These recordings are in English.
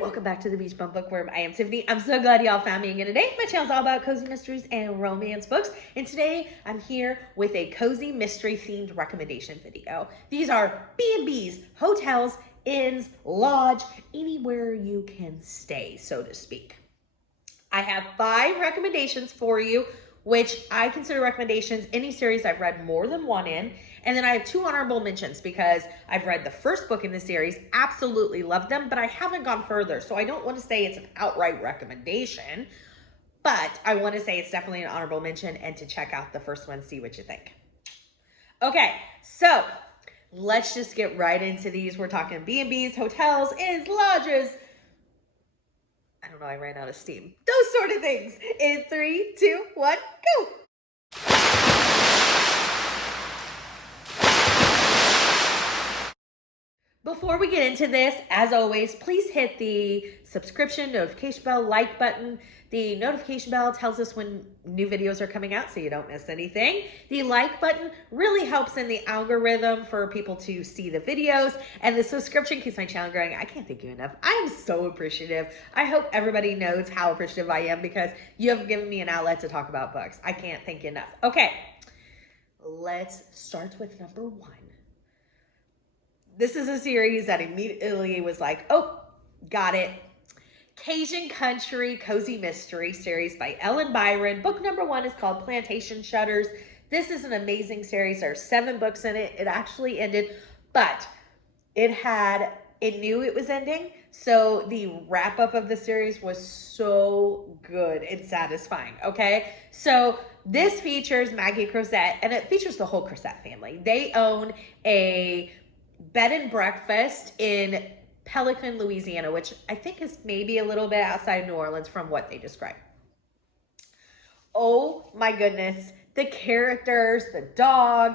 welcome back to the Beach Bum Bookworm. I am Tiffany. I'm so glad y'all found me again today. My channel's all about cozy mysteries and romance books. And today I'm here with a cozy mystery themed recommendation video. These are B&Bs, hotels, inns, lodge, anywhere you can stay, so to speak. I have 5 recommendations for you, which I consider recommendations any series I've read more than one in. And then I have 2 honorable mentions because I've read the first book in the series, absolutely loved them, but I haven't gone further. So I don't want to say it's an outright recommendation, but I want to say it's definitely an honorable mention and to check out the first one, see what you think. Okay, so let's just get right into these. We're talking B&Bs, hotels, inns, lodges. I don't know, I ran out of steam. Those sort of things. In 3, 2, 1, go. Before we get into this, as always, please hit the subscription, notification bell, like button. The notification bell tells us when new videos are coming out so you don't miss anything. The like button really helps in the algorithm for people to see the videos. And the subscription keeps my channel growing. I can't thank you enough. I am so appreciative. I hope everybody knows how appreciative I am because you have given me an outlet to talk about books. I can't thank you enough. Okay, let's start with number 1. This is a series that immediately was like, oh, got it. Cajun Country Cozy Mystery series by Ellen Byron. Book number 1 is called Plantation Shutters. This is an amazing series. There are 7 books in it. It actually ended, but it knew it was ending. So the wrap up of the series was so good and satisfying. Okay. So this features Maggie Crozet, and it features the whole Crozet family. They own a bed and breakfast in Pelican, Louisiana, which I think is maybe a little bit outside New Orleans from what they describe. Oh my goodness. The characters, the dog,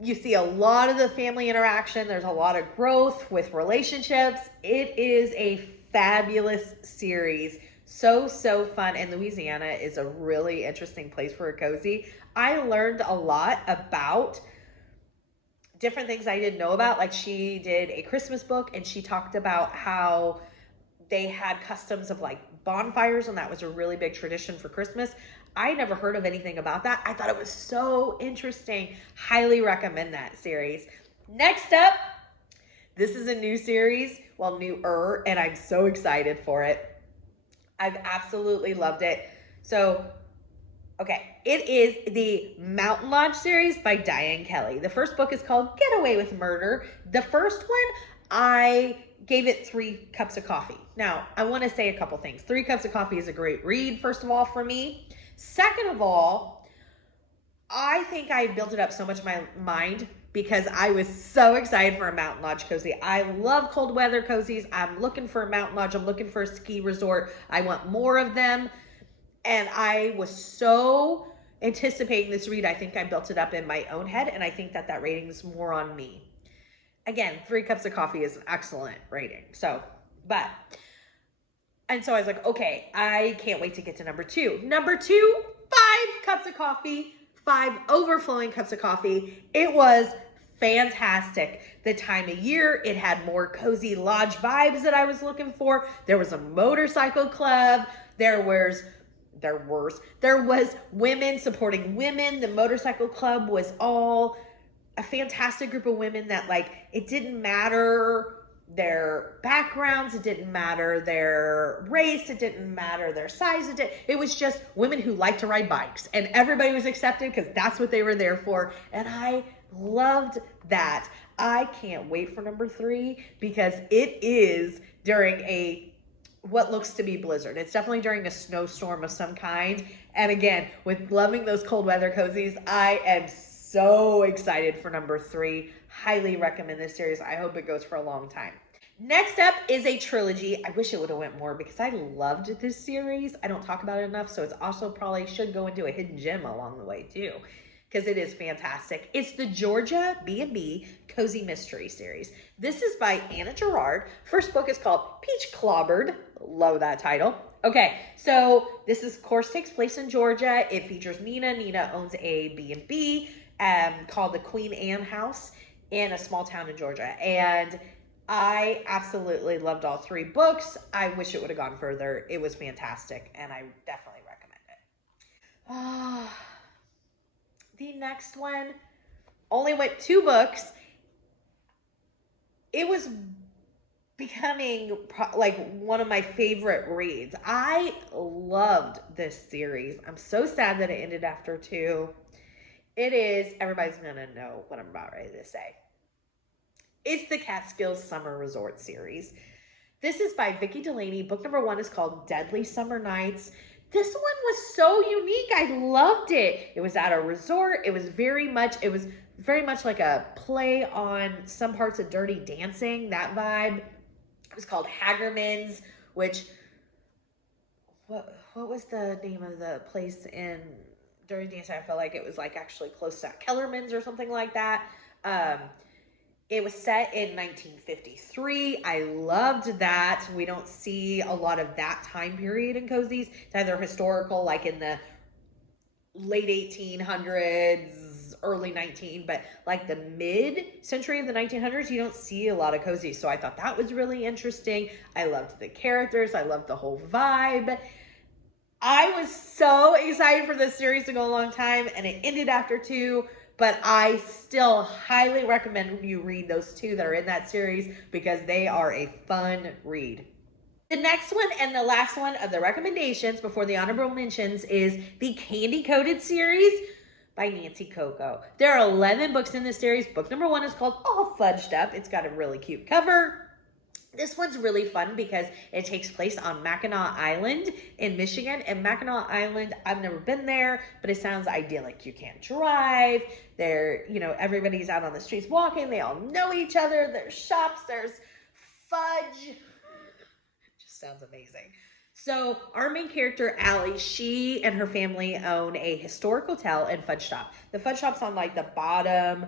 you see a lot of the family interaction. There's a lot of growth with relationships. It is a fabulous series. So fun. And Louisiana is a really interesting place for a cozy. I learned a lot about different things I didn't know about. Like she did a Christmas book and she talked about how they had customs of like bonfires and that was a really big tradition for Christmas. I never heard of anything about that. I thought it was so interesting. Highly recommend that series. Next up, this is a new series, well, newer, and I'm so excited for it. I've absolutely loved it. So okay, it is the Mountain Lodge series by Diane Kelly. The first book is called Get Away with Murder. The first one, I gave it 3 cups of coffee. Now, I want to say a couple things. 3 cups of coffee is a great read, first of all, for me. Second of all, I think I built it up so much in my mind because I was so excited for a Mountain Lodge cozy. I love cold weather cozies. I'm looking for a Mountain Lodge. I'm looking for a ski resort. I want more of them. And I was so anticipating this read. I think I built it up in my own head, and I think that that rating is more on me. Again, 3 cups of coffee is an excellent rating. And so I was like, okay, I can't wait to get to number 2. Number 2, 5 cups of coffee, 5 overflowing cups of coffee. It was fantastic. The time of year, it had more cozy lodge vibes that I was looking for. There was a motorcycle club. There was women supporting women. The motorcycle club was all a fantastic group of women that like, it didn't matter their backgrounds. It didn't matter their race. It didn't matter their size. It was just women who like to ride bikes and everybody was accepted because that's what they were there for. And I loved that. I can't wait for number 3 because it is during what looks to be blizzard. It's definitely during a snowstorm of some kind. And again, with loving those cold weather cozies, I am so excited for number 3. Highly recommend this series. I hope it goes for a long time. Next up is a trilogy. I wish it would have went more because I loved this series. I don't talk about it enough, so it's also probably should go into a hidden gem along the way too, because it is fantastic. It's the Georgia B&B Cozy Mystery series. This is by Anna Gerard. First book is called Peach Clobbered. Love that title. Okay, so this of course takes place in Georgia. It features Nina. Nina owns a B&B called the Queen Anne House in a small town in Georgia. And I absolutely loved all 3 books. I wish it would have gone further. It was fantastic, and I definitely recommend it. The next one only went 2 books. It was becoming like one of my favorite reads. I loved this series. I'm so sad that it ended after 2. It is, everybody's gonna know what I'm about ready to say. It's the Catskills Summer Resort series. This is by Vicki Delaney. Book number 1 is called Deadly Summer Nights. This one was so unique. I loved it. It was at a resort. It was very much like a play on some parts of Dirty Dancing, that vibe. It was called Hagerman's, which, what was the name of the place in Dirty Dancing? I felt like it was like actually close to Kellerman's or something like that. It was set in 1953. I loved that. We don't see a lot of that time period in Cozies. It's either historical, like in the late 1800s, early 19, but like the mid-century of the 1900s, you don't see a lot of Cozies. So I thought that was really interesting. I loved the characters. I loved the whole vibe. I was so excited for this series to go a long time, and it ended after 2. But I still highly recommend you read those 2 that are in that series because they are a fun read. The next one and the last one of the recommendations before the honorable mentions is the Candy Coated series by Nancy Coco. There are 11 books in this series. Book number 1 is called All Fudged Up. It's got a really cute cover. This one's really fun because it takes place on Mackinac Island in Michigan. And Mackinac Island, I've never been there, but it sounds idyllic. You can't drive. Everybody's out on the streets walking. They all know each other. There's shops. There's fudge. It just sounds amazing. So our main character, Allie, she and her family own a historic hotel and fudge shop. The fudge shop's on like the bottom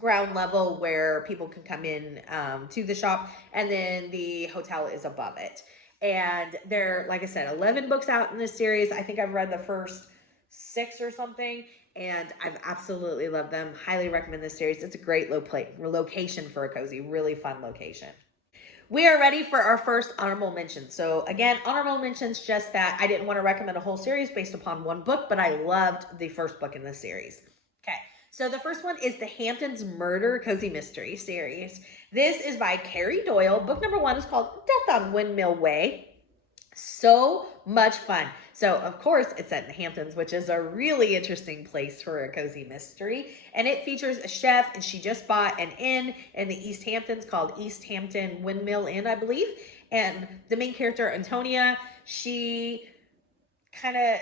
ground level where people can come in to the shop, and then the hotel is above it. And there, like I said, 11 books out in this series. I think I've read the first 6 or something, and I've absolutely loved them. Highly recommend this series. It's a great location for a cozy, really fun location. We are ready for our first honorable mention. So again, honorable mentions, just that I didn't want to recommend a whole series based upon one book, but I loved the first book in this series. Okay. So the first one is the Hamptons Murder Cozy Mystery series. This is by Carrie Doyle. Book number 1 is called Death on Windmill Way. So much fun. So of course it's set in the Hamptons, which is a really interesting place for a cozy mystery. And it features a chef, and she just bought an inn in the East Hamptons called East Hampton Windmill Inn, I believe. And the main character, Antonia, she kind of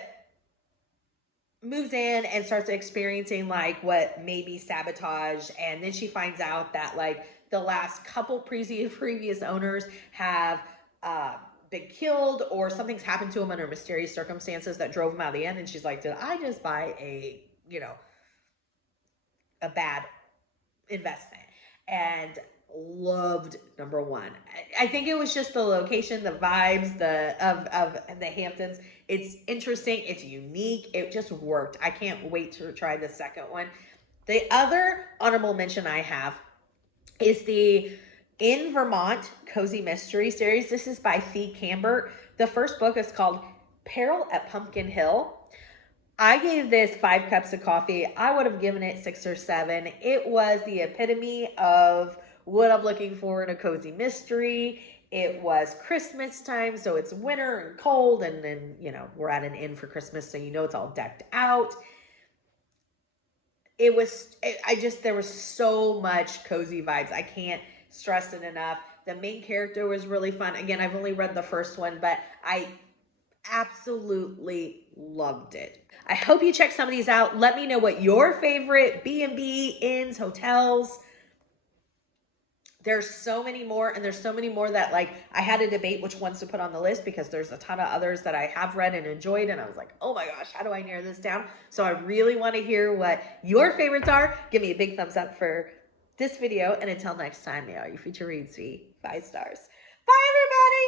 moves in and starts experiencing like what may be sabotage, and then she finds out that like the last couple previous owners have been killed, or something's happened to them under mysterious circumstances that drove them out of the inn. And she's like, did I just buy a bad investment? And loved number 1. I think it was just the location, the vibes, of the Hamptons. It's interesting. It's unique. It just worked. I can't wait to try the second one. The other honorable mention I have is the In Vermont Cozy Mystery series. This is by Fee Cambert. The first book is called Peril at Pumpkin Hill. I gave this 5 cups of coffee. I would have given it 6 or 7. It was the epitome of what I'm looking for in a cozy mystery. It was Christmas time, so it's winter and cold, and then, we're at an inn for Christmas, so it's all decked out. There was so much cozy vibes. I can't stress it enough. The main character was really fun. Again, I've only read the first one, but I absolutely loved it. I hope you check some of these out. Let me know what your favorite B&B, inns, hotels. There's so many more, and there's so many more that like I had to debate which ones to put on the list, because there's a ton of others that I have read and enjoyed, and I was like, oh my gosh, how do I narrow this down? So I really want to hear what your favorites are. Give me a big thumbs up for this video, and until next time, may all your future reads be 5 stars. Bye, everybody!